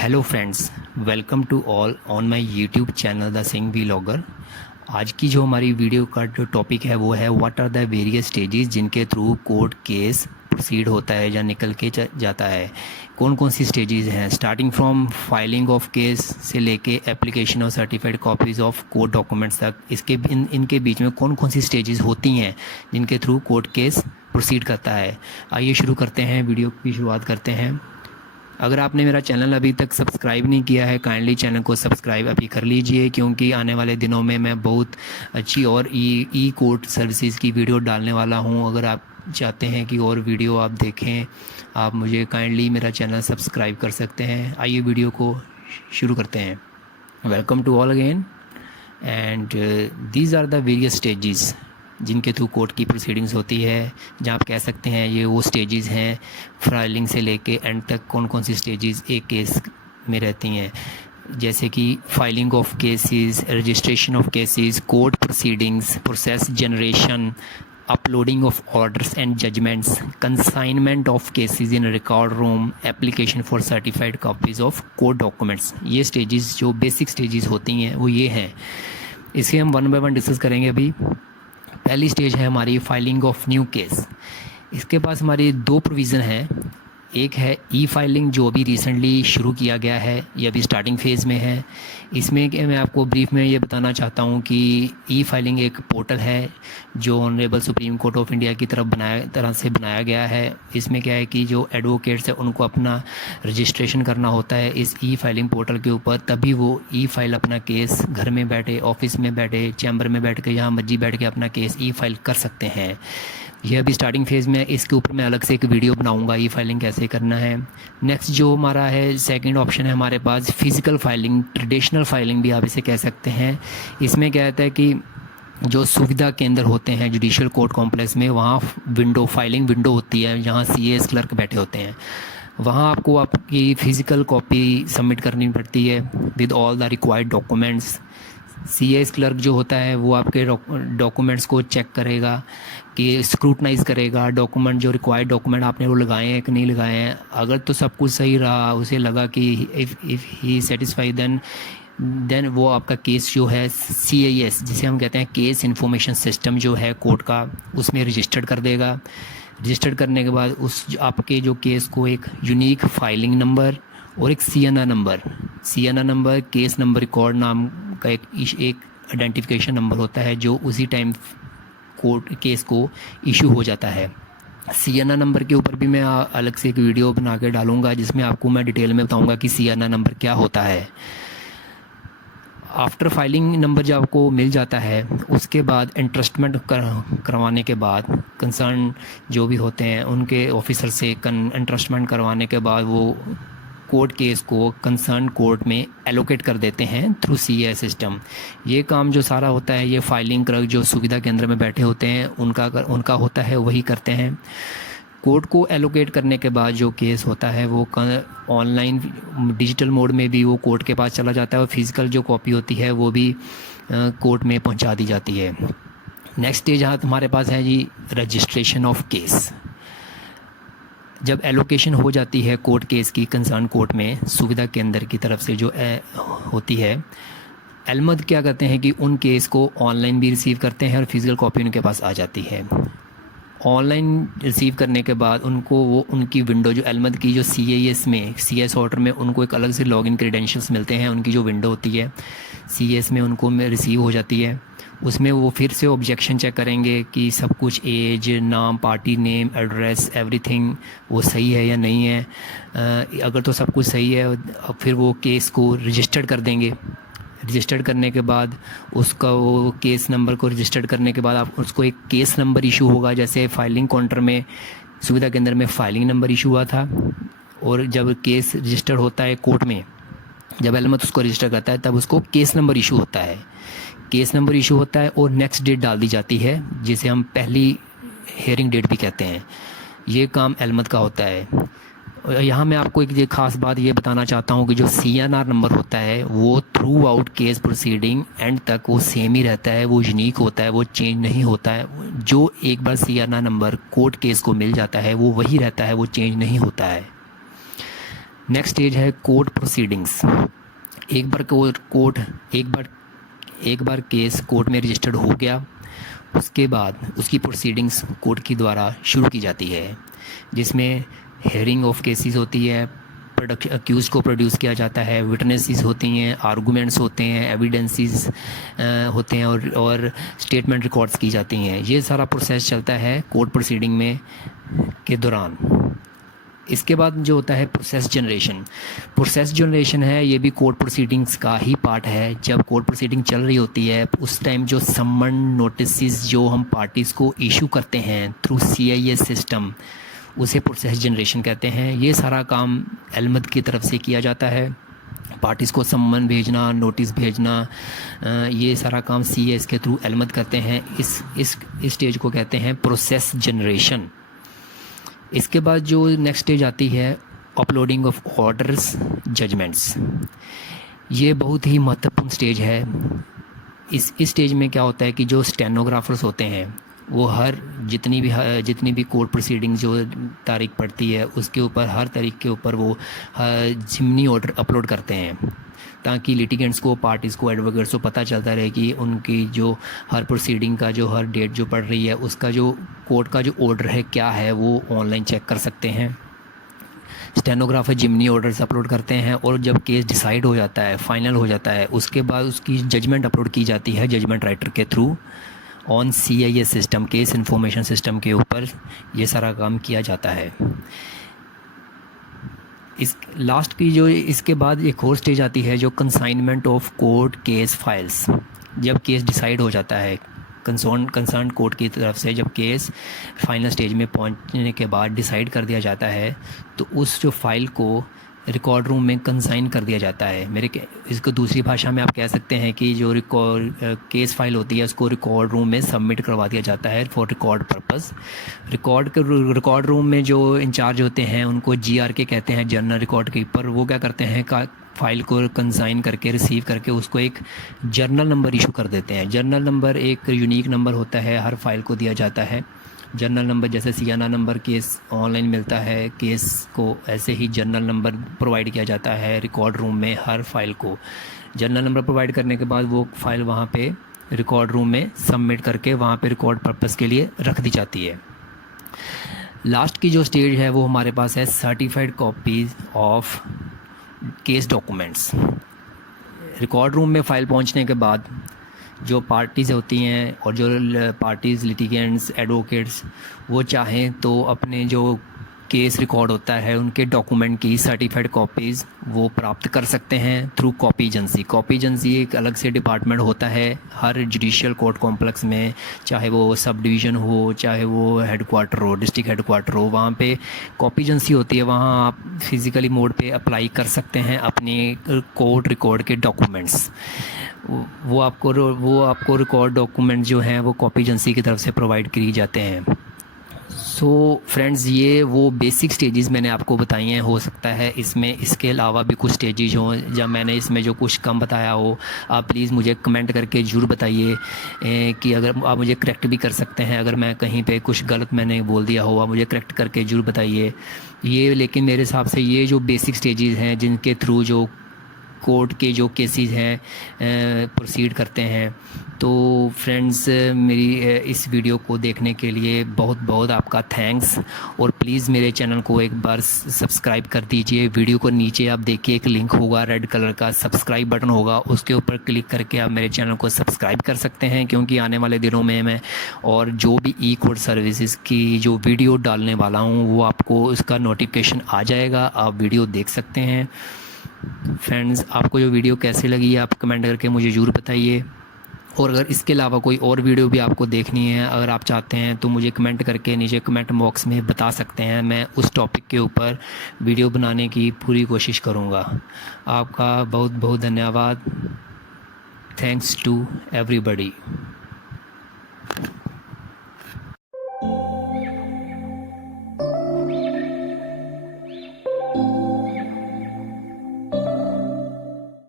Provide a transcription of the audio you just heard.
Hello friends, welcome to all on my YouTube channel the Singh vlogger. आज की जो हमारी वीडियो का जो टॉपिक है वो है what are the various stages जिनके थ्रू कोर्ट केस प्रोसीड होता है या निकल के जाता है। कौन कौन सी स्टेजेस हैं, starting from filing of case से लेके application of certified copies of court documents तक। इनके बीच में कौन कौन सी स्टेजेस होती हैं जिनके थ्रू कोर्ट केस प्रोसीड करता है। आइए शुरू करते हैं, वीडियो की शुरुआत करते हैं। अगर आपने मेरा चैनल अभी तक सब्सक्राइब नहीं किया है, काइंडली चैनल को सब्सक्राइब अभी कर लीजिए, क्योंकि आने वाले दिनों में मैं बहुत अच्छी और ई कोर्ट सर्विसेज की वीडियो डालने वाला हूं। अगर आप चाहते हैं कि और वीडियो आप देखें, आप मुझे काइंडली मेरा चैनल सब्सक्राइब कर सकते हैं। आइए वीडियो को शुरू करते हैं। Welcome to all again and these are the various stages जिनके थ्रू कोर्ट की प्रोसीडिंग्स होती है, जहाँ आप कह सकते हैं ये वो स्टेजेस हैं फाइलिंग से लेके एंड तक। कौन कौन सी स्टेजेस एक केस में रहती हैं, जैसे कि filing of cases, registration of cases, court proceedings, process generation, uploading of orders and judgments, consignment of cases in record room, application for certified copies of court documents. ये स्टेजेस जो basic stages होती हैं वो ये हैं। इसे हम one by one discuss करेंगे। अभी पहली स्टेज है हमारी फाइलिंग ऑफ न्यू केस। इसके पास हमारी दो प्रोविज़न हैं। एक है ई फाइलिंग, जो अभी रिसेंटली शुरू किया गया है, ये अभी स्टार्टिंग फेज़ में है। इसमें कि मैं आपको ब्रीफ में ये बताना चाहता हूँ कि ई फाइलिंग एक पोर्टल है जो honourable supreme court of India की तरह से बनाया गया है। इसमें क्या है कि जो एडवोकेट्स हैं उनको अपना रजिस्ट्रेशन करना होता है इस ई फाइलिंग पोर्टल के ऊपर, तभी वो ई फाइल अपना केस घर में बैठे, ऑफिस में बैठे, चैम्बर में बैठ के, यहाँ मर्जी बैठ के अपना केस ई फाइल कर सकते हैं। ये अभी स्टार्टिंग फेज़ में, इसके ऊपर मैं अलग से एक वीडियो बनाऊंगा ई फाइलिंग कैसे करना है। नेक्स्ट जो हमारा है सेकंड ऑप्शन है हमारे पास फ़िज़िकल फाइलिंग, ट्रेडिशनल फाइलिंग भी आप इसे कह सकते हैं। इसमें क्या कहता है कि जो सुविधा केंद्र होते हैं जुडिशल कोर्ट कॉम्प्लेक्स में, वहाँ फाइलिंग विंडो होती है जहाँ सीएस क्लर्क बैठे होते हैं। वहाँ आपको आपकी फ़िज़िकल कॉपी सबमिट करनी पड़ती है with all the required documents. CS clerk जो होता है वो आपके डॉक्यूमेंट्स को चेक करेगा, कि स्क्रूटनाइज़ करेगा डॉक्यूमेंट, जो रिक्वायर्ड डॉक्यूमेंट आपने वो लगाए हैं कि नहीं लगाए हैं। अगर तो सब कुछ सही रहा, उसे लगा कि इफ़ ही सेटिस्फाई देन वो आपका केस जो है CIS, जिसे हम कहते हैं केस इन्फॉर्मेशन सिस्टम जो है कोर्ट का, उसमें रजिस्टर्ड कर देगा। रजिस्टर्ड करने के बाद उस आपके जो केस को एक यूनिक फाइलिंग नंबर और एक CNR number, case number record नाम का एक आइडेंटिफिकेशन नंबर होता है, जो उसी टाइम कोर्ट केस को इशू हो जाता है। CNR नंबर के ऊपर भी मैं अलग से एक वीडियो बना के डालूंगा, जिसमें आपको मैं डिटेल में बताऊंगा कि CNR नंबर क्या होता है। आफ्टर फाइलिंग नंबर जब आपको मिल जाता है, उसके बाद इंटरेस्टमेंट करवाने के बाद कंसर्न जो भी होते हैं उनके ऑफिसर से इंटरेस्टमेंट करवाने के बाद वो कोर्ट केस को कंसर्न कोर्ट में एलोकेट कर देते हैं थ्रू CIS सिस्टम। ये काम जो सारा होता है ये फाइलिंग क्लर्क जो सुविधा केंद्र में बैठे होते हैं उनका होता है, वही करते हैं। कोर्ट को एलोकेट करने के बाद जो केस होता है वो ऑनलाइन डिजिटल मोड में भी वो कोर्ट के पास चला जाता है, और फिज़िकल जो कॉपी होती है वो भी कोर्ट में पहुंचा दी जाती है। नेक्स्ट स्टेज यहाँ हमारे पास है जी रजिस्ट्रेशन ऑफ केस। जब एलोकेशन हो जाती है कोर्ट केस की कंसर्न कोर्ट में सुविधा केंद्र की तरफ से जो होती है, एलमद क्या करते हैं कि उन केस को ऑनलाइन भी रिसीव करते हैं और फिज़िकल कॉपी उनके पास आ जाती है। ऑनलाइन रिसीव करने के बाद उनको वो उनकी विंडो जो एलमद की जो CIS ऑर्डर में उनको एक अलग से लॉगिन क्रेडेंशियल्स मिलते हैं। उनकी जो विंडो होती है CIS में उनको रिसीव हो जाती है। उसमें वो फिर से ऑब्जेक्शन चेक करेंगे कि सब कुछ एज, नाम, पार्टी नेम, एड्रेस, एवरीथिंग वो सही है या नहीं है। अगर तो सब कुछ सही है, फिर वो केस को रजिस्टर्ड कर देंगे। रजिस्टर्ड करने के बाद उसका वो केस नंबर को रजिस्टर्ड करने के बाद आप उसको एक केस नंबर इशू होगा, जैसे फाइलिंग काउंटर में सुविधा केंद्र में फाइलिंग नंबर इशू हुआ था। और जब केस रजिस्टर्ड होता है कोर्ट में, जब एलमत उसको रजिस्टर करता है तब उसको केस नंबर इशू होता है। केस नंबर इशू होता है और नेक्स्ट डेट डाल दी जाती है, जिसे हम पहली हेयरिंग डेट भी कहते हैं। ये काम एलमत का होता है। यहाँ मैं आपको एक ख़ास बात ये बताना चाहता हूँ कि जो CNR नंबर होता है वो through out case proceeding and तक वो सेम ही रहता है, वो यूनिक होता है, वो चेंज नहीं होता है। जो एक बार CNR नंबर कोर्ट केस को मिल जाता है वो वही रहता है, वो चेंज नहीं होता है। नेक्स्ट स्टेज है कोर्ट प्रोसीडिंग्स। एक बार कोर्ट एक बार केस कोर्ट में रजिस्टर्ड हो गया, उसके बाद उसकी प्रोसीडिंग्स कोर्ट के द्वारा शुरू की जाती है, जिसमें हेयरिंग ऑफ केसेस होती है, अक्यूज को प्रोड्यूस किया जाता है, विटनेसेस होती हैं, आर्गूमेंट्स होते हैं, एविडेंसेस होते हैं और स्टेटमेंट रिकॉर्ड्स की जाती हैं। ये सारा प्रोसेस चलता है कोर्ट प्रोसीडिंग में के दौरान। इसके बाद जो होता है प्रोसेस जनरेशन है, ये भी कोर्ट प्रोसीडिंग्स का ही पार्ट है। जब कोर्ट प्रोसीडिंग चल रही होती है उस टाइम जो समन नोटिस जो हम पार्टीज़ को इशू करते हैं थ्रू CIS सिस्टम, उसे प्रोसेस जनरेशन कहते हैं। ये सारा काम एलमद की तरफ से किया जाता है। पार्टीज़ को सम्मन भेजना, नोटिस भेजना, ये सारा काम CIS के थ्रू एलमद करते हैं। इस स्टेज को कहते हैं प्रोसेस जनरेशन। इसके बाद जो नेक्स्ट स्टेज आती है अपलोडिंग ऑफ ऑर्डर्स जजमेंट्स। ये बहुत ही महत्वपूर्ण स्टेज है। इस स्टेज में क्या होता है कि जो स्टेनोग्राफर्स होते हैं वो जितनी भी कोर्ट प्रोसीडिंग जो तारीख पड़ती है उसके ऊपर हर तारीख के ऊपर वो जिमनी ऑर्डर अपलोड करते हैं, ताकि लिटिगेंट्स को, पार्टीज़ को, एडवोकेट्स को पता चलता रहे कि उनकी जो हर प्रोसीडिंग का जो हर डेट जो पड़ रही है उसका जो कोर्ट का जो ऑर्डर है क्या है वो ऑनलाइन चेक कर सकते हैं। स्टेनोग्राफर जिमनी ऑर्डर्स अपलोड करते हैं और जब केस डिसाइड हो जाता है, फाइनल हो जाता है, उसके बाद उसकी जजमेंट अपलोड की जाती है जजमेंट राइटर के through on CIS system, case information system के ऊपर ये सारा काम किया जाता है। इस लास्ट की जो इसके बाद एक और स्टेज आती है जो consignment of court case files. जब केस डिसाइड हो जाता है कंसर्न कोर्ट की तरफ से, जब केस फाइनल स्टेज में पहुंचने के बाद डिसाइड कर दिया जाता है तो उस जो फाइल को रिकॉर्ड रूम में कंसाइन कर दिया जाता है। इसको दूसरी भाषा में आप कह सकते हैं कि जो केस फाइल होती है उसको रिकॉर्ड रूम में सबमिट करवा दिया जाता है for record purpose. Record room में जो इंचार्ज होते हैं उनको GRK कहते हैं, जनरल रिकॉर्ड कीपर। वो क्या करते हैं फाइल को कंसाइन करके, रिसीव करके उसको एक जर्नल नंबर इशू कर देते हैं। जर्नल नंबर एक यूनिक नंबर होता है, हर फाइल को दिया जाता है। जर्नल नंबर जैसे सियाना नंबर केस ऑनलाइन मिलता है, केस को ऐसे ही जर्नल नंबर प्रोवाइड किया जाता है रिकॉर्ड रूम में। हर फाइल को जर्नल नंबर प्रोवाइड करने के बाद वो फाइल वहाँ पे रिकॉर्ड रूम में सबमिट करके वहाँ पे रिकॉर्ड पर्पस के लिए रख दी जाती है। लास्ट की जो स्टेज है वो हमारे पास है certified copies of case documents. Record room में फ़ाइल पहुंचने के बाद जो पार्टीज़ होती हैं और जो पार्टीज़, लिटिगेंट्स, एडवोकेट्स, वो चाहें तो अपने जो केस रिकॉर्ड होता है उनके डॉक्यूमेंट की सर्टिफाइड कॉपीज़ वो प्राप्त कर सकते हैं through copy agency. Copy agency एक अलग से डिपार्टमेंट होता है हर जुडिशियल कोर्ट कॉम्प्लेक्स में, चाहे वो सब डिवीज़न हो, चाहे वो हेडक्वार्टर हो, डिस्ट्रिक्ट हेडक्वार्टर हो, वहाँ पे कॉपी एजेंसी होती है। वहाँ आप फिज़िकली मोड पे अप्लाई कर सकते हैं अपने कोर्ट रिकॉर्ड के डॉक्यूमेंट्स। वो आपको रिकॉर्ड डॉक्यूमेंट जो हैं वो कॉपी एजेंसी की तरफ से प्रोवाइड किए जाते हैं। सो फ्रेंड्स, ये वो बेसिक स्टेजेस मैंने आपको बताई हैं। हो सकता है इसमें इसके अलावा भी कुछ स्टेजेस हों, जब मैंने इसमें जो कुछ कम बताया हो आप प्लीज़ मुझे कमेंट करके ज़रूर बताइए कि अगर आप मुझे करेक्ट भी कर सकते हैं। अगर मैं कहीं पे कुछ गलत मैंने बोल दिया हो आप मुझे करेक्ट करके ज़रूर बताइए। ये लेकिन मेरे हिसाब से ये जो बेसिक स्टेजेस हैं जिनके थ्रू जो कोर्ट के जो केसेस हैं प्रोसीड करते हैं। तो फ्रेंड्स, मेरी इस वीडियो को देखने के लिए बहुत बहुत आपका थैंक्स, और प्लीज़ मेरे चैनल को एक बार सब्सक्राइब कर दीजिए। वीडियो को नीचे आप देखिए एक लिंक होगा, रेड कलर का सब्सक्राइब बटन होगा, उसके ऊपर क्लिक करके आप मेरे चैनल को सब्सक्राइब कर सकते हैं, क्योंकि आने वाले दिनों में मैं और जो भी ई कोर्ट सर्विसेज की जो वीडियो डालने वाला हूँ वो आपको उसका नोटिफिकेशन आ जाएगा, आप वीडियो देख सकते हैं। फ्रेंड्स, आपको जो वीडियो कैसी लगी आप कमेंट करके मुझे ज़रूर बताइए, और अगर इसके अलावा कोई और वीडियो भी आपको देखनी है, अगर आप चाहते हैं तो मुझे कमेंट करके नीचे कमेंट बॉक्स में बता सकते हैं। मैं उस टॉपिक के ऊपर वीडियो बनाने की पूरी कोशिश करूँगा। आपका बहुत बहुत धन्यवाद। Thanks to everybody.